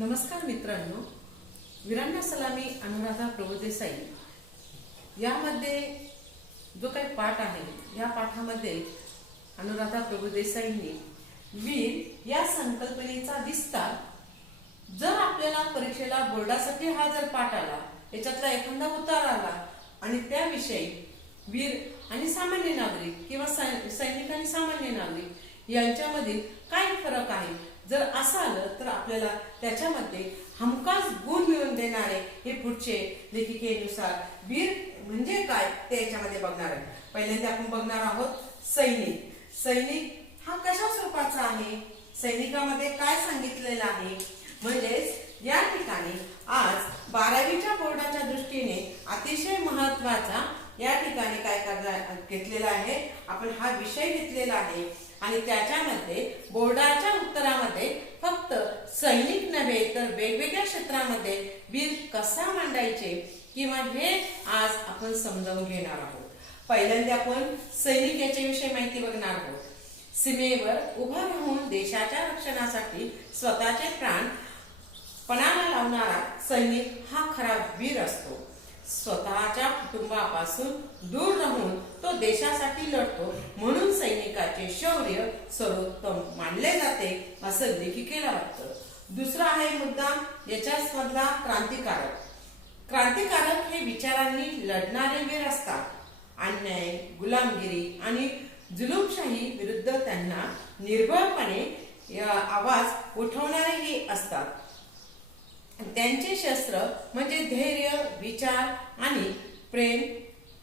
नमस्कार मित्रांनो, वीरांना सलामी अनुराधा प्रभुदेसाई यामध्ये जो काही पाठ आहे, या पाठामध्ये अनुराधा प्रभुदेसाईंनी वीर या संकल्पनेचा विस्तार, जर आपल्याला परीक्षेला बोर्डासाठी हा जर पाठ आला, याच्यातला एखादा उतार आला आणि त्याविषयी वीर आणि सामान्य नागरिक किंवा सैनिक आणि सामान्य नागरिक यांच्यामधील काय फरक आहे, जर असं आलं तर आपल्याला त्याच्यामध्ये हमखास गुण मिळवून देणारे हे पुढचे लेखिकेनुसार वीर म्हणजे काय ते याच्यामध्ये बघणार आहे. पहिल्यांदा आपण बघणार आहोत सैनिक. सैनिक हा कशा स्वरूपाचा आहे, सैनिकामध्ये काय सांगितलेलं आहे. म्हणजेच या ठिकाणी आज 12वीच्या बोर्डाच्या दृष्टीने अतिशय महत्वाचा या ठिकाणी काय घेतलेला आहे, आपण हा विषय घेतलेला आहे आणि त्याच्यामध्ये बोर्डाच्या उत्तरामध्ये फक्त सैनिक नव्हे तर वेगवेगळ्या क्षेत्रामध्ये वीर कसा मांडायचे किंवा हे आज आपण समजावून घेणार आहोत. पहिल्यांदा आपण सैनिक याच्याविषयी माहिती बघणार आहोत. सीमेवर उभा राहून देशाच्या रक्षणासाठी स्वतःचे प्राण पणाला लावणारा सैनिक हा खरा वीर असतो. स्वतःच्या कुटुंबापासून दूर राहून तो देशासाठी लढतो, म्हणून सैनिकाचे शौर्य सर्वोत्तम मानले जाते असं लेखिकेला वाटतं. दुसरा आहे मुद्दा याच्यामधला क्रांतिकारक. क्रांतिकारक हे विचारांनी लढणारे वीर असतात. अन्याय, गुलामगिरी आणि जुलूमशाही विरुद्ध त्यांना निर्भयपणे आवाज उठवणारेही असतात. त्यांचे शस्त्र म्हणजे धैर्य, विचार आणि प्रेम.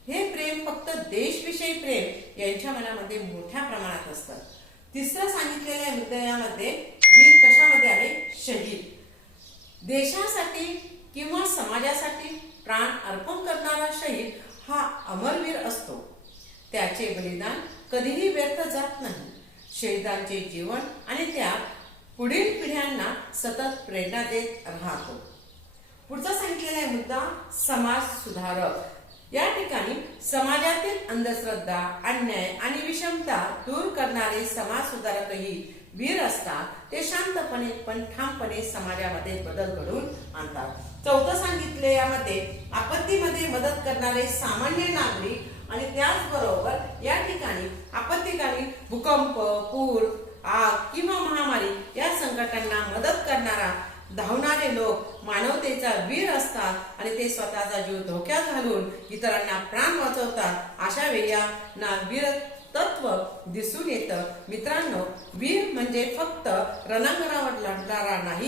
हे प्रेम फक्त देशविषयी प्रेम यांच्या मनामध्ये मोठ्या प्रमाणात असतात. तिसरं सांगितलेल्या मुद्द्यामध्ये वीर कशामध्ये आहे, शहीद. देशासाठी किंवा समाजासाठी प्राण अर्पण करणारा शहीद हा अमरवीर असतो. त्याचे बलिदान कधीही व्यर्थ जात नाही. शहीदांचे जीवन आणि त्याग पुढील पिढ्यांना सतत प्रेरणा देत राहतो. पुढचा सांगितलेला मुद्दा समाज सुधारक. या ठिकाणी समाजातील अंधश्रद्धा, अन्याय आणि विषमता दूर करणारे समाज सुधारकही वीर असतात. ते शांतपणे पण ठामपणे समाजामध्ये बदल घडवून आणतात. चौथं सांगितले यामध्ये आपत्तीमध्ये मदत करणारे सामान्य नागरिक आणि त्याचबरोबर या ठिकाणी आपत्कालीन भूकंप, पूर, आग किंवा महामारी या संकटांना मदत करणारा धावणारे लोक मानवतेचा वीर असतात आणि ते स्वतःचा जीव धोक्यात घालून इतरांना प्राण वाचवतात. अशा वेळी यांना वीर तत्व दिसून येतं. मित्रांनो, वीर म्हणजे फक्त रणांगणावर लढणारा नाही,